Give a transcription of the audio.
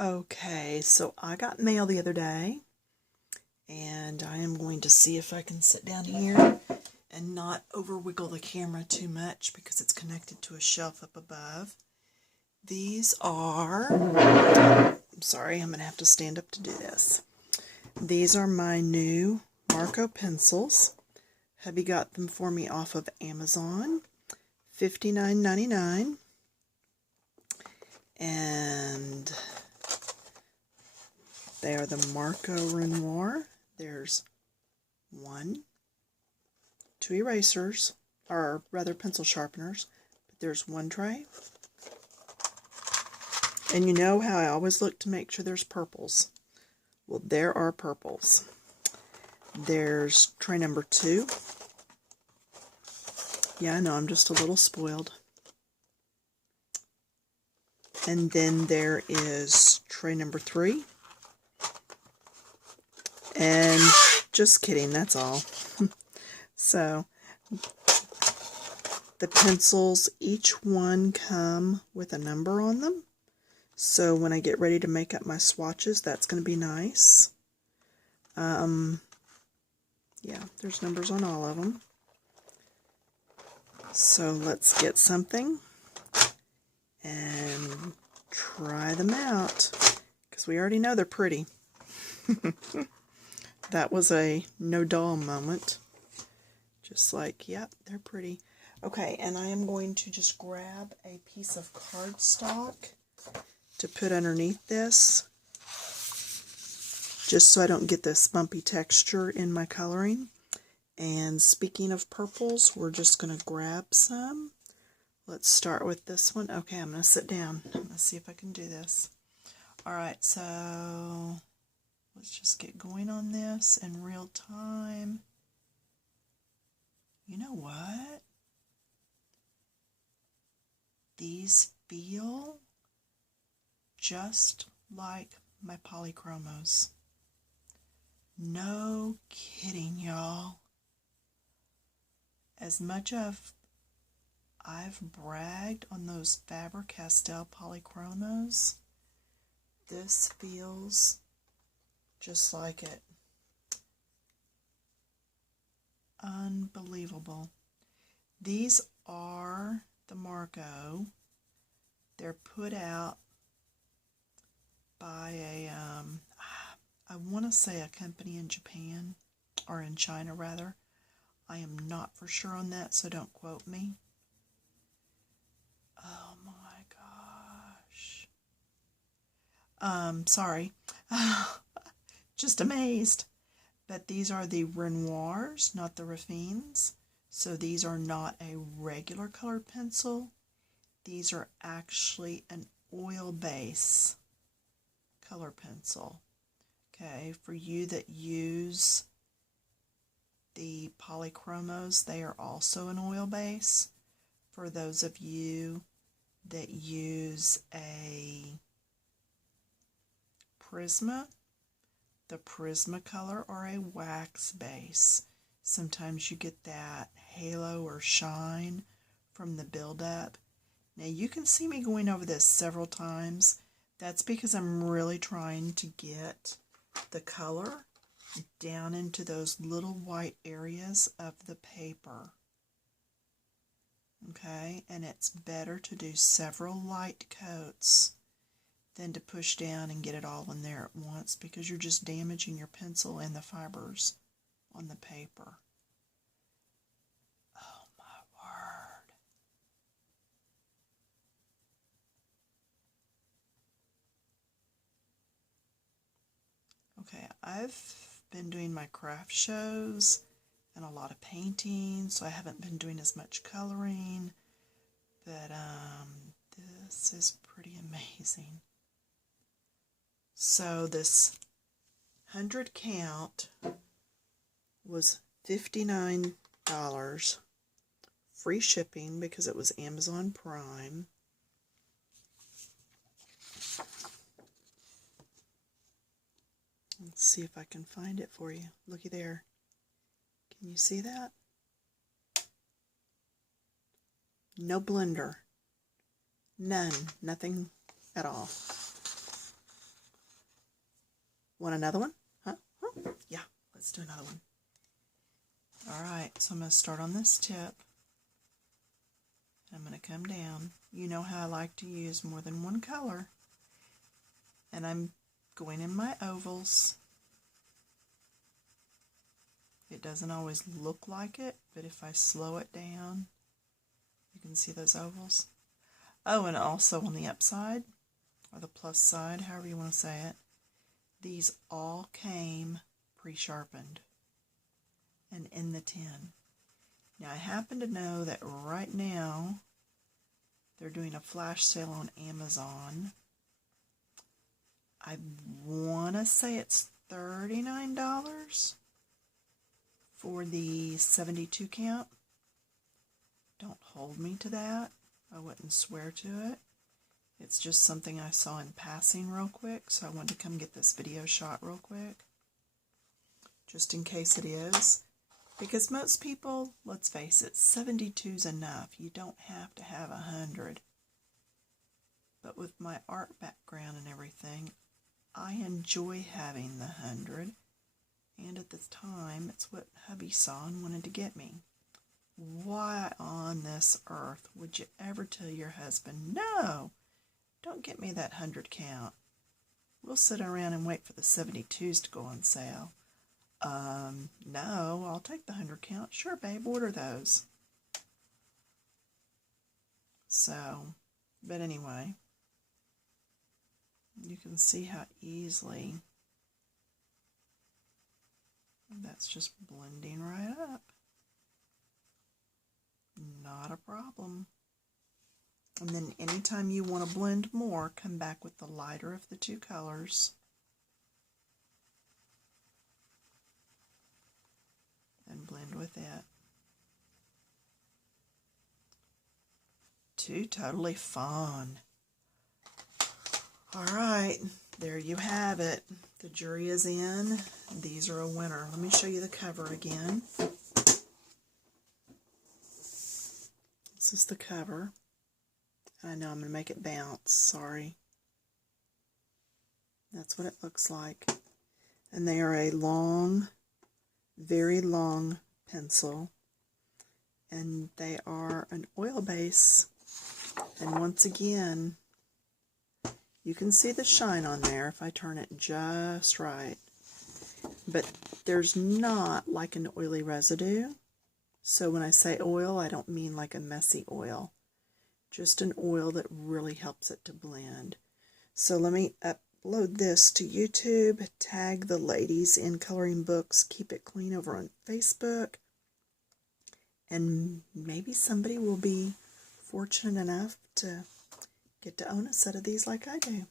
Okay, so I got mail the other day, and I am going to see if I can sit down here and not over wiggle the camera too much because it's connected to a shelf up above. These are, I'm sorry, I'm going to have to stand up to do this. These are my new Marco pencils. Hubby got them for me off of Amazon, $59.99. And they are the Marco Renoir. There's two erasers, or rather pencil sharpeners, but there's one tray. And you know how I always look to make sure there's purples. Well, there are purples. There's tray number 2. Yeah, I know, I'm just a little spoiled. And then there is tray number 3. And just kidding, that's all. So, the pencils, each one come with a number on them. So when I get ready to make up my swatches, that's going to be nice. Yeah, there's numbers on all of them. So let's get something and try them out, because we already know they're pretty. That was a no doll moment. Just like, yep, they're pretty. Okay, and I am going to just grab a piece of cardstock to put underneath this, just so I don't get this bumpy texture in my coloring. And speaking of purples, we're just going to grab some. Let's start with this one. Okay, I'm going to sit down. Let's see if I can do this. Alright, so let's just get going on this in real time. You know what? These feel just like my Polychromos. No kidding, y'all. As much as I've bragged on those Faber-Castell Polychromos, this feels just like it. Unbelievable. These are the Marco. They're put out by a, I want to say a company in Japan, or in China rather. I am not for sure on that, so don't quote me. Oh my gosh. Sorry. Just amazed. But these are the Renoirs, not the Raffines. So these are not a regular colored pencil. These are actually an oil base color pencil. Okay, for you that use the Polychromos, they are also an oil base. For those of you that use a Prisma, the Prismacolor or a wax base. Sometimes you get that halo or shine from the buildup. Now you can see me going over this several times. That's because I'm really trying to get the color down into those little white areas of the paper. Okay, and it's better to do several light coats than to push down and get it all in there at once, because you're just damaging your pencil and the fibers on the paper. Oh my word. Okay, I've been doing my craft shows and a lot of painting, so I haven't been doing as much coloring, but this is pretty amazing. So this 100 count was $59, free shipping because it was Amazon Prime. Let's see if I can find it for you. Looky there. Can you see that? No blender. None. Nothing at all. Want another one? Huh? Yeah, let's do another one. Alright, so I'm going to start on this tip. I'm going to come down. You know how I like to use more than one color. And I'm going in my ovals. It doesn't always look like it, but if I slow it down, you can see those ovals. Oh, and also on the upside, or the plus side, however you want to say it, these all came pre-sharpened and in the tin. Now, I happen to know that right now they're doing a flash sale on Amazon. I want to say it's $39 for the 72 count. Don't hold me to that. I wouldn't swear to it. It's just something I saw in passing real quick, so I wanted to come get this video shot real quick, just in case it is. Because most people, let's face it, 72's enough. You don't have to have 100. But with my art background and everything, I enjoy having the 100. And at this time, it's what hubby saw and wanted to get me. Why on this earth would you ever tell your husband, no, don't get me that 100 count. We'll sit around and wait for the 72s to go on sale. No, I'll take the 100 count. Sure, babe, order those. So, but anyway, you can see how easily that's just blending right up. Not a problem. And then anytime you want to blend more, come back with the lighter of the two colors. And blend with it. Totally fun. Alright, there you have it. The jury is in. These are a winner. Let me show you the cover again. This is the cover. I know I'm going to make it bounce. Sorry. That's what it looks like. And they are a long, very long pencil. And they are an oil base. And once again, you can see the shine on there if I turn it just right. But there's not like an oily residue. So when I say oil, I don't mean like a messy oil. Just an oil that really helps it to blend. So let me upload this to YouTube, tag the ladies in Coloring Books, Keep It Clean over on Facebook, and maybe somebody will be fortunate enough to get to own a set of these like I do.